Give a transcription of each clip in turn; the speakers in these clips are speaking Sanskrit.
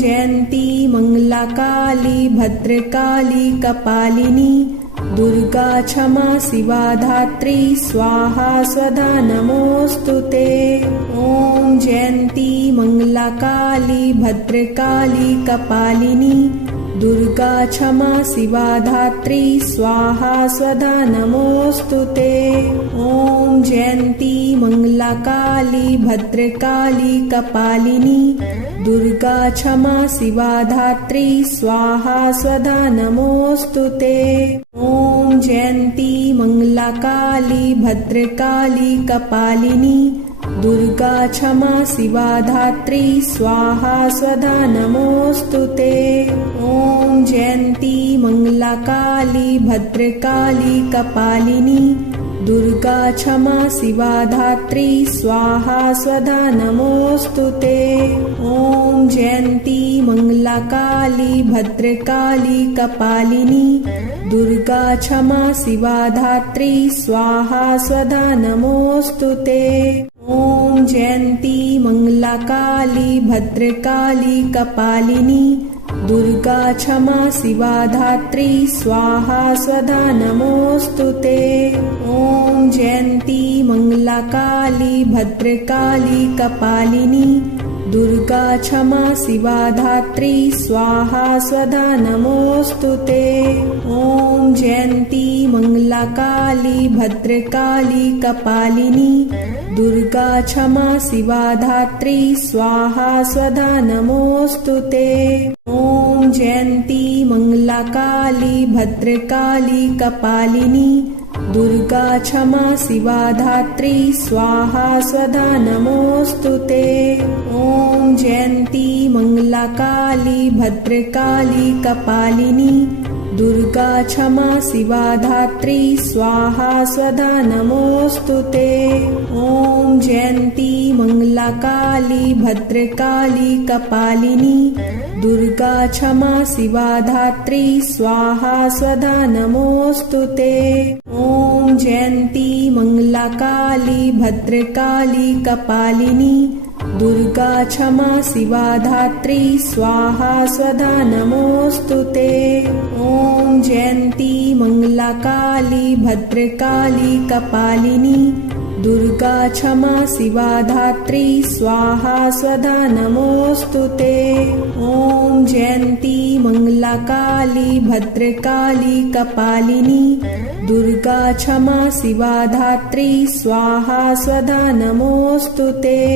जयन्ती मङ्गलाकाली भद्रकाली कपालिनी दुर्गा क्षमा शिवा धात्री स्वाहा स्वधा नमोऽस्तुते। ॐ जयन्ती मङ्गलाकाली भद्रकाली कपालिनी दुर्गा क्षमा शिवा धात्री स्वाहा स्वधा नमोऽस्तुते। ॐ जयन्ती मङ्गलाकाली भद्रकाली कपालिनी दुर्गा क्षमा शिवा धात्री स्वाहा स्वधा नमोऽस्तुते। ॐ जयन्ती मङ्गलाकाली भद्रकाली कपालिनी दुर्गा क्षमा शिवा धात्री स्वाहा स्वधा नमोऽस्तुते। ॐ जयन्ती मङ्गलाकाली भद्रकाली कपालिनी दुर्गा क्षमा शिवा धात्री स्वाहा स्वधा नमोऽस्तुते। ॐ जयन्ती मङ्गलाकाली भद्रकाली कपालिनी दुर्गा क्षमा शिवा धात्री स्वाहा स्वधा नमोऽस्तुते। ॐ जयन्ती मङ्गलाकाली भद्रकाली कपालिनी दुर्गा क्षमा शिवा धात्री स्वाहा स्वधा नमोऽस्तुते। ॐ जयन्ती मङ्गलाकाली भद्रकाली कपालिनी दुर्गा क्षमा शिवा धात्री स्वाहा स्वधा नमोऽस्तुते। ॐ जयन्ती मङ्गलाकाली भद्रकाली कपालिनी दुर्गा क्षमा शिवा धात्री स्वाहा स्वधा नमोऽस्तुते। ॐ जयन्ती मङ्गलाकाली भद्रकाली कपालिनी दुर्गा क्षमा शिवा धात्री स्वाहा स्वधा नमोऽस्तुते। ॐ जयन्ती मङ्गलाकाली भद्रकाली कपालिनी दुर्गा क्षमा शिवा धात्री स्वाहा स्वधा नमोऽस्तुते। ॐ जयन्ती मङ्गलाकाली भद्रकाली कपालिनी दुर्गा क्षमा शिवा धात्री स्वाहा स्वधा नमोऽस्तुते। ॐ जयन्ती मङ्गलाकाली भद्रकाली कपालिनी दुर्गा क्षमा शिवा धात्री स्वाहा स्वधा नमोऽस्तुते। ॐ जयन्ती मङ्गलाकाली भद्रकाली कपालिनी दुर्गा क्षमा शिवा धात्री स्वाहा स्वधा नमोऽस्तुते। ॐ जयन्ती मङ्गलाकाली भद्रकाली कपालिनी दुर्गा क्षमा शिवा धात्री स्वाहा स्वधा नमोऽस्तुते।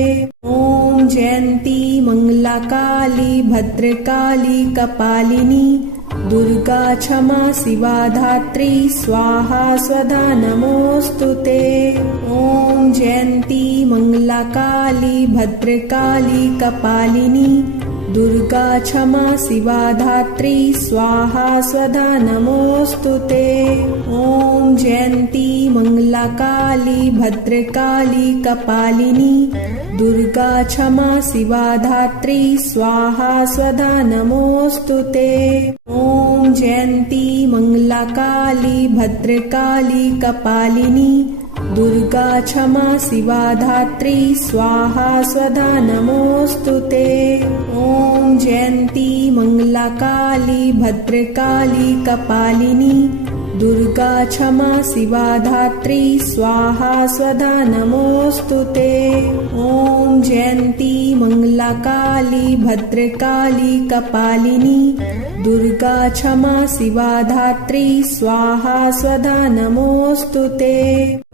ॐ जयन्ती मङ्गलाकाली भद्रकाली कपालिनी दुर्गा क्षमा शिवा धात्री स्वाहा स्वधा नमोऽस्तुते। ॐ जयन्ती मङ्गलाकाली भद्रकाली कपालिनी दुर्गा क्षमा शिवा धात्री स्वाहा स्वधा नमोऽस्तुते। ॐ जयन्ती मङ्गलाकाली भद्रकाली कपालिनी दुर्गा क्षमा शिवा धात्री स्वाहा स्वधा नमोऽस्तुते। ॐ जयन्ती मङ्गलाकाली भद्रकाली कपालिनी दुर्गा क्षमा शिवा धात्री स्वाहा स्वधा नमोऽस्तुते। ॐ जयन्ती मङ्गलाकाली भद्रकाली कपालिनी दुर्गा क्षमा शिवा धात्री स्वाहा स्वधा नमोऽस्तुते। ॐ जयन्ती मङ्गलाकाली भद्रकाली कपालिनी दुर्गा क्षमा शिवा धात्री स्वाहा स्वधा नमोऽस्तुते।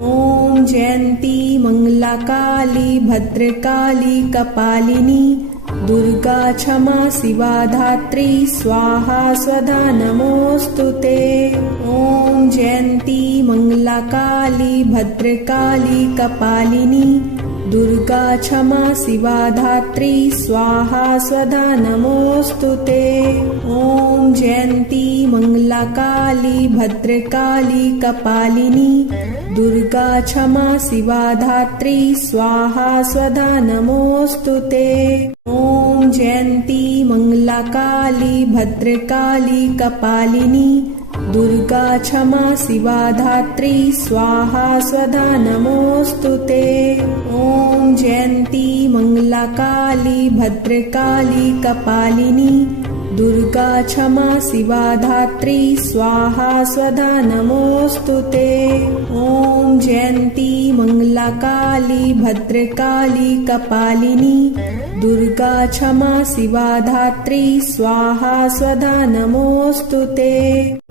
ॐ जयन्ती मङ्गलाकाली भद्रकाली कपालिनी दुर्गा क्षमा शिवा धात्री स्वाहा स्वधा नमोऽस्तुते। ॐ जयन्ती मङ्गलाकाली भद्रकाली कपालिनी दुर्गा क्षमा शिवा धात्री स्वाहा स्वधा नमोऽस्तुते। ॐ जयन्ती मङ्गलाकाली भद्रकाली कपालिनी दुर्गा क्षमा शिवा धात्री स्वाहा स्वधा नमोऽस्तुते। ॐ जयन्ती मङ्गलाकाली भद्रकाली कपालिनी दुर्गा क्षमा शिवा धात्री स्वाहा स्वधा नमोस्तुते। ॐ जयन्ती मंगला काली भद्रकाली कपालिनी दुर्गा क्षमा शिवा धात्री स्वाहा स्वधा नमोस्तुते। ॐ जयन्ती मंगला काली भद्रकाली कपालिनी दुर्गा क्षमा शिवा धात्री स्वाहा स्वधा नमोस्तुते।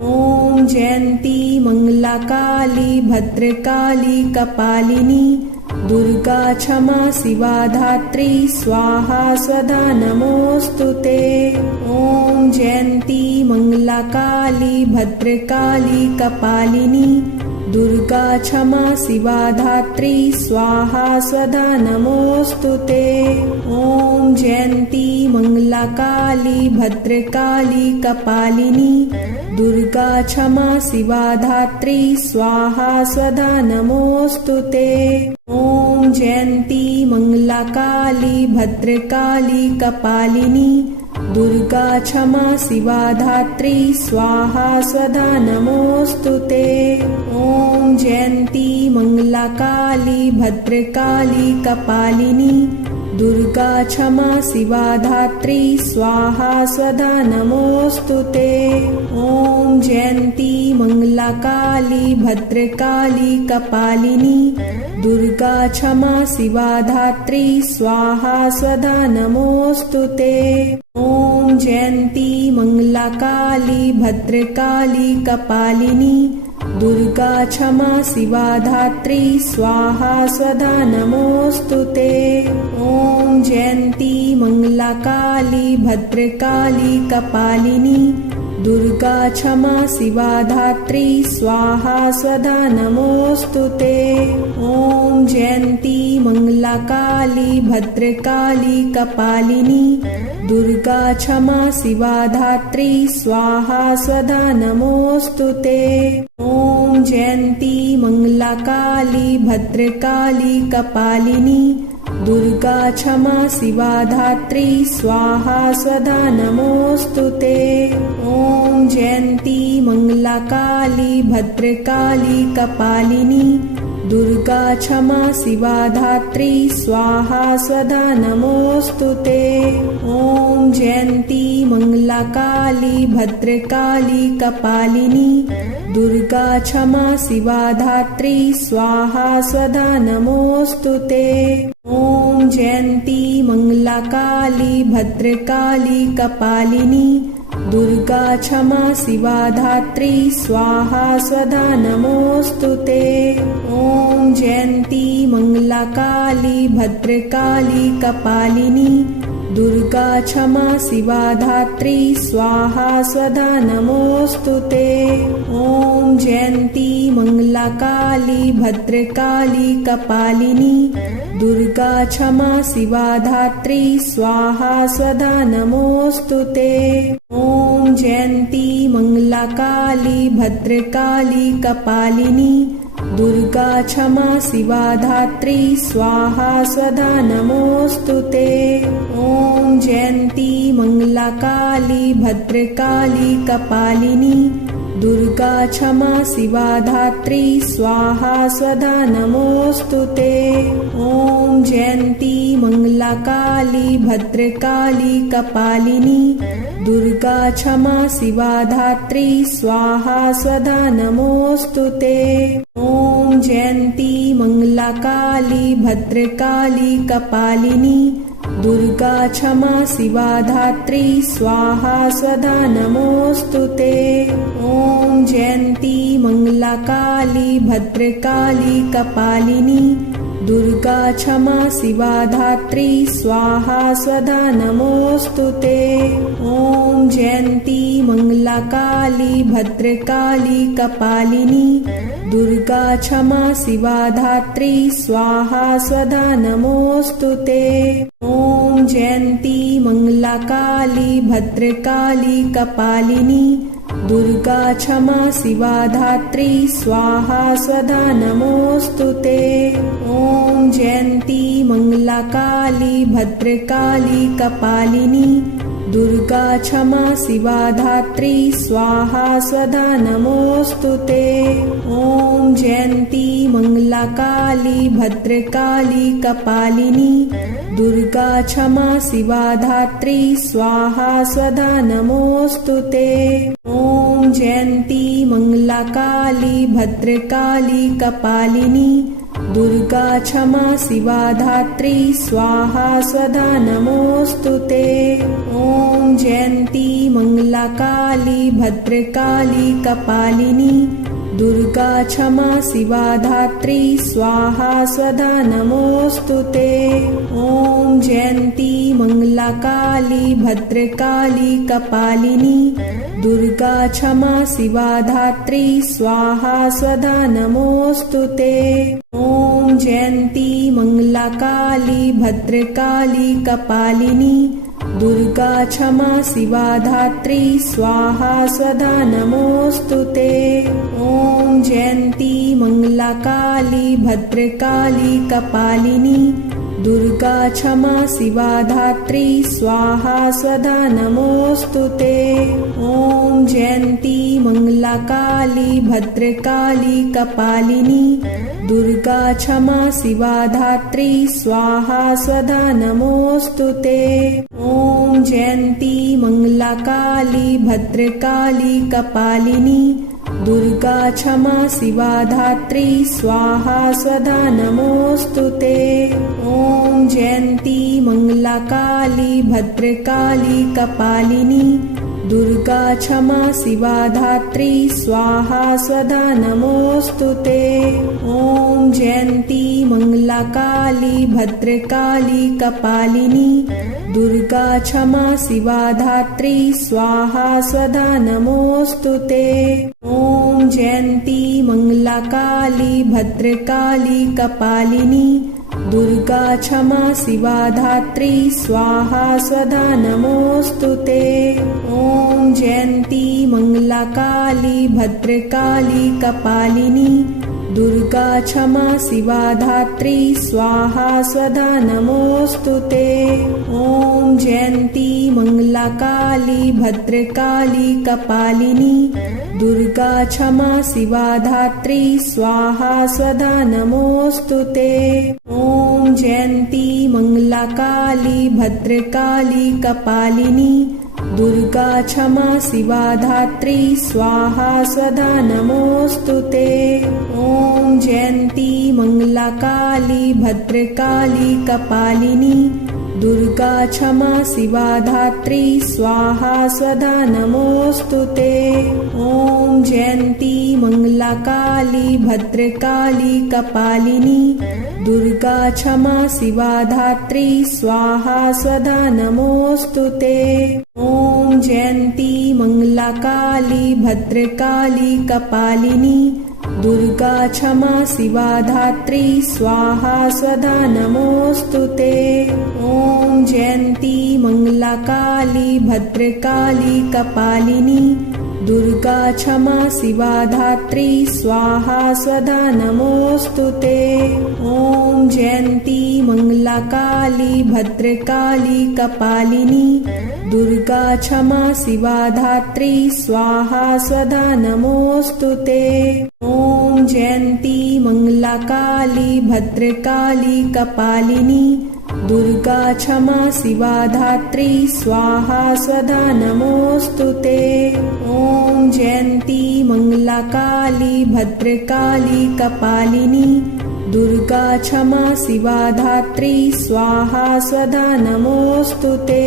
ॐ जयन्ती मंगला काली भद्रकाली कपालिनी दुर्गा क्षमा शिवा धात्री स्वाहा स्वधा नमोस्तुते। ॐ जयन्ती मंगला काली भद्रकाली कपालिनी दुर्गा क्षमा शिवा धात्री स्वाहा स्वधा नमोस्तुते। ॐ जयन्ती मंगला काली भद्रकाली कपालिनी दुर्गा क्षमा शिवा धात्री स्वाहा स्वधा नमोस्तुते। ॐ जयन्ती मंगला काली भद्रकाली कपालिनी दुर्गा क्षमा शिवा धात्री स्वाहा स्वधा नमोस्तुते। ॐ जयन्ती मंगला काली भद्रकाली कपालिनी दुर्गा क्षमा शिवा धात्री स्वाहा स्वधा नमोस्तुते। ॐ जयन्ती मंगला काली भद्रकाली कपालिनी दुर्गा क्षमा शिवा धात्री स्वाहा स्वधा नमोस्तुते। ॐ जयन्ती मंगला काली भद्रकाली कपालिनी दुर्गा क्षमा शिवा धात्री स्वाहा स्वधा नमोस्तुते। ॐ जयन्ती मंगला काली भद्रकाली कपालिनी दुर्गा क्षमा शिवा धात्री स्वाहा स्वधा नमोस्तुते। ॐ जयन्ती मंगला काली भद्रकाली कपालिनी दुर्गा क्षमा शिवा धात्री स्वाहा स्वधा नमोस्तुते। ॐ जयन्ती मंगला काली भद्रकाली कपालिनी दुर्गा क्षमा शिवा धात्री स्वाहा स्वधा नमोस्तुते। ॐ जयन्ती मंगला काली भद्रकाली कपालिनी दुर्गा क्षमा शिवा धात्री स्वाहा स्वधा नमोस्तुते। ॐ जयन्ती मंगला काली भद्रकाली कपालिनी दुर्गा क्षमा शिवा धात्री स्वाहा स्वधा नमोस्तुते। ॐ जयन्ती मंगला काली भद्रकाली कपालिनी दुर्गा क्षमा शिवा धात्री स्वाहा स्वधा नमोस्तुते। ॐ जयन्ती मंगला काली भद्रकाली कपालिनी दुर्गा क्षमा शिवा धात्री स्वाहा स्वधा नमोस्तुते। ॐ जयन्ती मंगला काली भद्रकाली कपालिनी दुर्गा क्षमा शिवा धात्री स्वाहा स्वधा नमोस्तुते। ॐ जयन्ती मंगला काली भद्रकाली कपालिनी दुर्गा क्षमा शिवा धात्री स्वाहा स्वधा नमोस्तुते। ॐ जयन्ती मंगला काली भद्रकाली कपालिनी दुर्गा क्षमा शिवा धात्री स्वाहा स्वधा नमोस्तुते। ॐ जयन्ती मंगला काली भद्रकाली कपालिनी दुर्गा क्षमा शिवा धात्री स्वाहा स्वधा नमोस्तुते। ॐ जयन्ती मंगला काली भद्रकाली कपालिनी दुर्गा क्षमा शिवा धात्री स्वाहा स्वधा नमोस्तुते। ॐ जयन्ती मंगला काली भद्रकाली कपालिनी दुर्गा क्षमा शिवा धात्री स्वाहा स्वधा नमोस्तुते। ॐ जयन्ती मंगला काली भद्रकाली कपालिनी दुर्गा क्षमा शिवा धात्री स्वाहा स्वधा नमोस्तुते। ॐ जयन्ती मंगला काली भद्रकाली कपालिनी दुर्गा क्षमा शिवा धात्री स्वाहा स्वधा नमोस्तुते। ॐ जयन्ती मंगला काली भद्रकाली कपालिनी दुर्गा क्षमा शिवा धात्री स्वाहा स्वधा नमोस्तुते। ॐ जयन्ती मंगला काली भद्रकाली कपालिनी दुर्गा क्षमा शिवा धात्री स्वाहा स्वधा नमोस्तुते। ॐ जयन्ती मंगला काली भद्रकाली कपालिनी दुर्गा क्षमा शिवा धात्री स्वाहा स्वधा नमोस्तुते। ॐ जयन्ती मंगला काली भद्रकाली कपालिनी दुर्गा क्षमा शिवा धात्री स्वाहा स्वधा नमोस्तुते। ॐ जयन्ती मंगला काली भद्रकाली कपालिनी दुर्गा क्षमा शिवा धात्री स्वाहा स्वधा नमोस्तुते। ॐ जयन्ती मंगला काली भद्रकाली कपालिनी दुर्गा क्षमा शिवा धात्री स्वाहा स्वधा नमोस्तुते। ॐ जयन्ती मंगला काली भद्रकाली कपालिनी दुर्गा क्षमा शिवा धात्री स्वाहा स्वधा नमोस्तुते। ॐ जयन्ती मंगला काली भद्रकाली कपालिनी दुर्गा क्षमा शिवा धात्री स्वाहा स्वधा नमोस्तुते। ॐ जयन्ती मंगला काली भद्रकाली कपालिनी दुर्गा क्षमा शिवा धात्री स्वाहा स्वधा नमोस्तुते। ॐ जयन्ती मंगला काली भद्रकाली कपालिनी दुर्गा क्षमा शिवा धात्री स्वाहा स्वधा नमोस्तुते। ॐ जयन्ती मंगला काली भद्रकाली कपालिनी दुर्गा क्षमा शिवा धात्री स्वाहा स्वधा नमोस्तुते। ॐ जयन्ती मंगला काली भद्रकाली कपालिनी दुर्गा क्षमा शिवा धात्री स्वाहा स्वधा नमोस्तुते। ॐ जयन्ती मंगला काली भद्रकाली कपालिनी दुर्गा क्षमा शिवा धात्री स्वाहा स्वधा नमोस्तुते। ॐ जयन्ती मंगला काली भद्रकाली कपालिनी दुर्गा क्षमा शिवा धात्री स्वाहा स्वधा नमोस्तुते। ॐ जयन्ती मंगला काली भद्रकाली कपालिनी दुर्गा क्षमा शिवा धात्री स्वाहा स्वधा नमोस्तुते। ॐ जयन्ती मंगला काली भद्रकाली कपालिनी दुर्गा क्षमा शिवा धात्री स्वाहा स्वधा नमोस्तुते। ॐ जयन्ती मंगला काली भद्रकाली कपालिनी दुर्गा क्षमा शिवा धात्री स्वाहा स्वधा नमोस्तुते। ॐ जयन्ती मंगला काली भद्रकाली कपालिनी दुर्गा क्षमा शिवा धात्री स्वाहा स्वधा नमोस्तुते। ॐ जयन्ती मंगला काली भद्रकाली कपालिनी दुर्गा क्षमा शिवा धात्री स्वाहा स्वधा नमोस्तुते। ॐ जयन्ती मंगला काली भद्रकाली कपालिनी दुर्गा क्षमा शिवा धात्री स्वाहा स्वधा नमोस्तुते। ॐ जयन्ती मंगला काली भद्रकाली कपालिनी दुर्गा क्षमा शिवा धात्री स्वाहा स्वधा नमोस्तुते। ॐ जयन्ती मंगला काली भद्रकाली कपालिनी दुर्गा क्षमा शिवा धात्री स्वाहा स्वधा नमोस्तुते।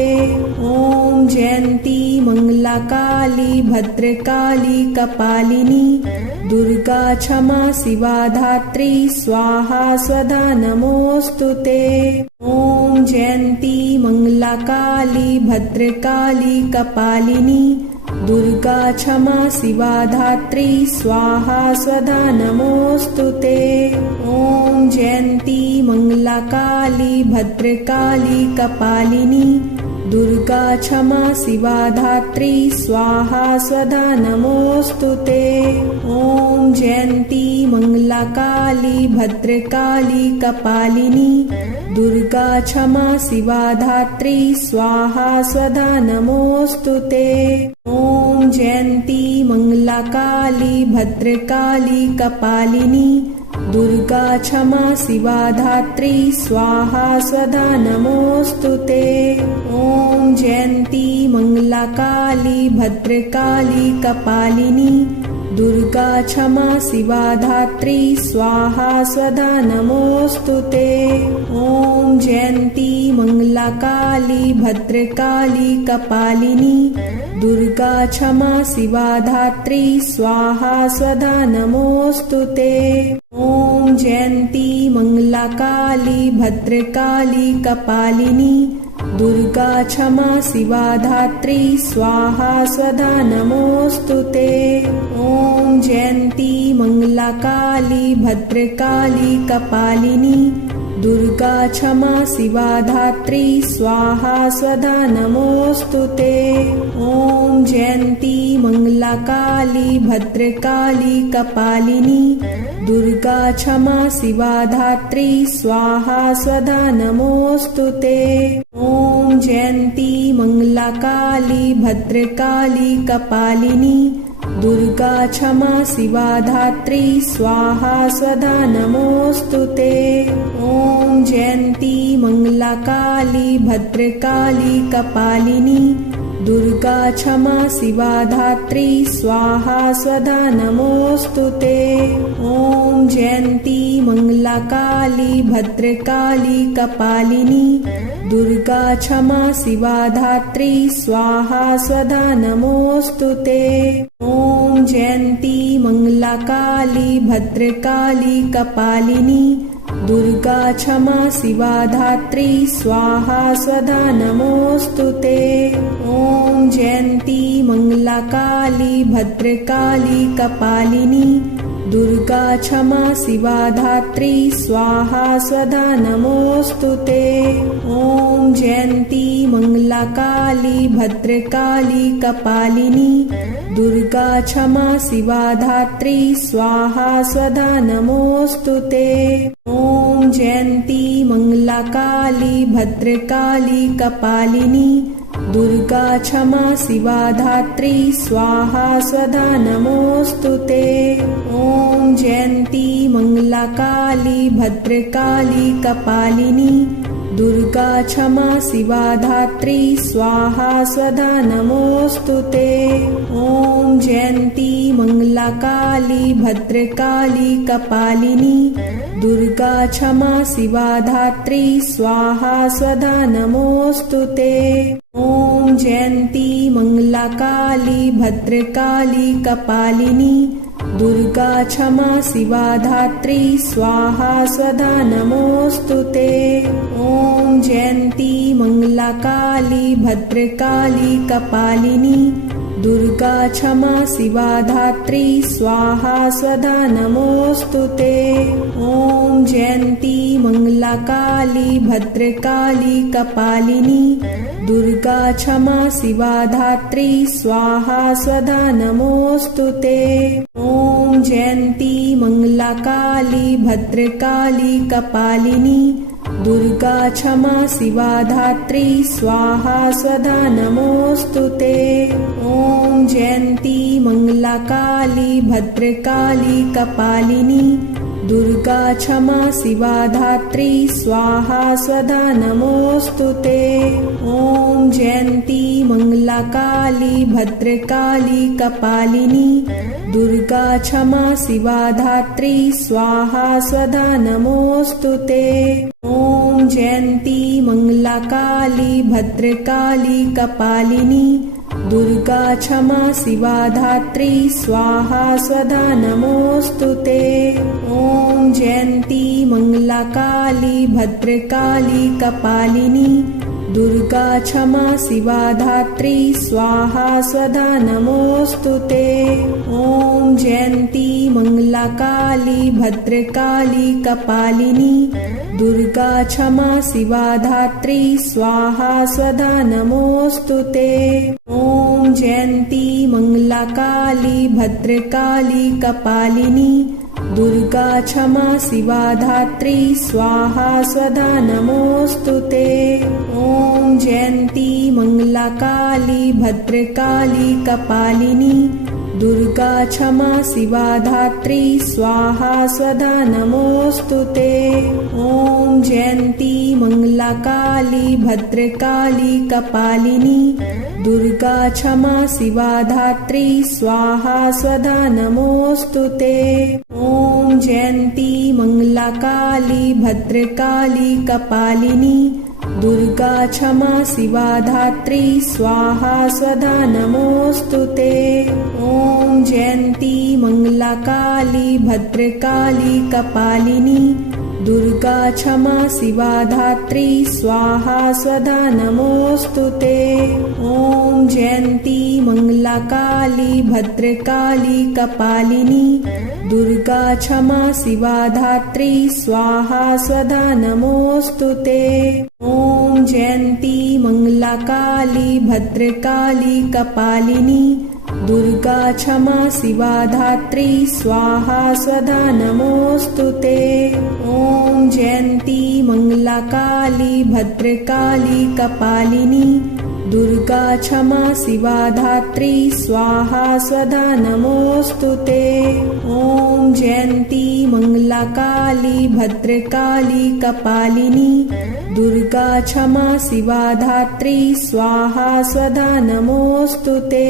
ॐ जयन्ती मंगला काली भद्रकाली कपालिनी दुर्गा क्षमा शिवा धात्री स्वाहा स्वधा नमोस्तुते। ॐ जयन्ती मंगला काली भद्रकाली कपालिनी दुर्गा क्षमा शिवा धात्री स्वाहा स्वधा नमोस्तुते। ॐ जयन्ती मंगला काली भद्रकाली कपालिनी दुर्गा क्षमा शिवा धात्री स्वाहा स्वधा नमोस्तुते। ॐ जयन्ती मंगला काली भद्रकाली कपालिनी दुर्गा क्षमा शिवा धात्री स्वाहा स्वधा नमोस्तुते। ॐ जयन्ती मंगला काली भद्रकाली कपालिनी दुर्गा क्षमा शिवा धात्री स्वाहा स्वधा नमोस्तुते। ॐ जयन्ती मंगला काली भद्रकाली कपालिनी दुर्गा क्षमा शिवा धात्री स्वाहा स्वधा नमोस्तुते। ॐ जयन्ती मंगला काली भद्रकाली कपालिनी दुर्गा क्षमा शिवा धात्री स्वाहा स्वधा नमोस्तुते। ॐ जयन्ती मंगला काली भद्रकाली कपालिनी दुर्गा क्षमा शिवा धात्री स्वाहा स्वधा नमोस्तुते। ॐ जयन्ती मंगला काली भद्रकाली कपालिनी दुर्गा क्षमा शिवा धात्री स्वाहा स्वधा नमोस्तुते। ॐ जयन्ती मंगला काली भद्रकाली कपालिनी दुर्गा क्षमा शिवा धात्री स्वाहा स्वधा नमोस्तुते। ॐ जयन्ती मंगला काली भद्रकाली कपालिनी दुर्गा क्षमा शिवा धात्री स्वाहा स्वधा नमोस्तुते। ॐ जयन्ती मंगला काली भद्रकाली कपालिनी दुर्गा क्षमा शिवा धात्री स्वाहा स्वधा नमोस्तुते। ॐ जयन्ती मंगला काली भद्रकाली कपालिनी दुर्गा क्षमा शिवा धात्री स्वाहा स्वधा नमोस्तुते। ॐ जयन्ती मंगला काली भद्रकाली कपालिनी दुर्गा क्षमा शिवा धात्री स्वाहा स्वधा नमोस्तुते। ॐ जयन्ती मंगला काली भद्रकाली कपालिनी दुर्गा क्षमा शिवा धात्री स्वाहा स्वधा नमोस्तुते। ॐ जयन्ती मंगला काली भद्रकाली कपालिनी दुर्गा क्षमा शिवा धात्री स्वाहा स्वधा नमोस्तुते। ॐ जयन्ती मंगला काली भद्रकाली कपालिनी दुर्गा क्षमा शिवा धात्री स्वाहा स्वधा नमोस्तुते। ॐ जयन्ती मंगला काली भद्रकाली कपालिनी दुर्गा क्षमा शिवा धात्री स्वाहा स्वधा नमोस्तुते। ॐ जयन्ती मंगला काली भद्रकाली कपालिनी दुर्गा क्षमा शिवा धात्री स्वाहा स्वधा नमोस्तुते। ॐ जयन्ती मंगला काली भद्रकाली कपालिनी दुर्गा क्षमा शिवा धात्री स्वाहा स्वधा नमोस्तुते। ॐ जयन्ती मंगला काली भद्रकाली कपालिनी दुर्गा क्षमा शिवा धात्री स्वाहा स्वधा नमोस्तुते। ॐ जयन्ती मंगला काली भद्रकाली कपालिनी दुर्गा क्षमा शिवा धात्री स्वाहा स्वधा नमोस्तुते। ॐ जयन्ती मंगला काली भद्रकाली कपालिनी दुर्गा क्षमा शिवा धात्री स्वाहा स्वधा नमोस्तुते। ॐ जयन्ती मंगला काली भद्रकाली कपालिनी दुर्गा क्षमा शिवा धात्री स्वाहा स्वधा नमोस्तुते। ॐ जयन्ती मंगला काली भद्रकाली कपालिनी दुर्गा क्षमा शिवा धात्री स्वाहा स्वधा नमोस्तुते। ॐ जयन्ती मंगला काली भद्रकाली कपालिनी दुर्गा क्षमा शिवा धात्री स्वाहा स्वधा नमोस्तुते। ॐ जयन्ती मंगला काली भद्रकाली कपालिनी दुर्गा क्षमा शिवा धात्री स्वाहा स्वधा नमोऽस्तु ते। ॐ जयन्ती मंगला काली भद्रकाली कपालिनी दुर्गा क्षमा शिवा धात्री स्वाहा स्वधा नमोऽस्तु ते। ॐ जयन्ती मंगला काली भद्रकाली कपालिनी दुर्गा क्षमा शिवा धात्री स्वाहा स्वधा नमोऽस्तु ते। ॐ जयन्ती मंगला काली भद्रकाली कपालिनी दुर्गा क्षमा शिवा धात्री स्वाहा स्वधा नमोऽस्तु ते। ॐ जयन्ती मंगला काली भद्रकाली कपालिनी दुर्गा क्षमा शिवा धात्री स्वाहा स्वधा नमोऽस्तु ते। ॐ जयन्ती मंगला काली भद्रकाली कपालिनी दुर्गा क्षमा शिवा धात्री स्वाहा स्वधा नमोऽस्तु ते। ॐ जयन्ती मंगला काली भद्रकाली कपालिनी दुर्गा क्षमा शिवा धात्री स्वाहा स्वधा नमोऽस्तु ते। ॐ जयन्ती मंगला काली भद्रकाली कपालिनी दुर्गा क्षमा शिवा धात्री स्वाहा स्वधा नमोऽस्तु ते। ॐ जयन्ती मंगला काली भद्रकाली कपालिनी दुर्गा क्षमा शिवा धात्री स्वाहा स्वधा नमोऽस्तु ते। ॐ जयन्ती मंगला काली भद्रकाली कपालिनी दुर्गा क्षमा शिवा धात्री स्वाहा स्वधा नमोऽस्तु ते। ॐ जयन्ती मंगला काली भद्रकाली कपालिनी दुर्गा क्षमा शिवा धात्री स्वाहा स्वधा नमोऽस्तु ते।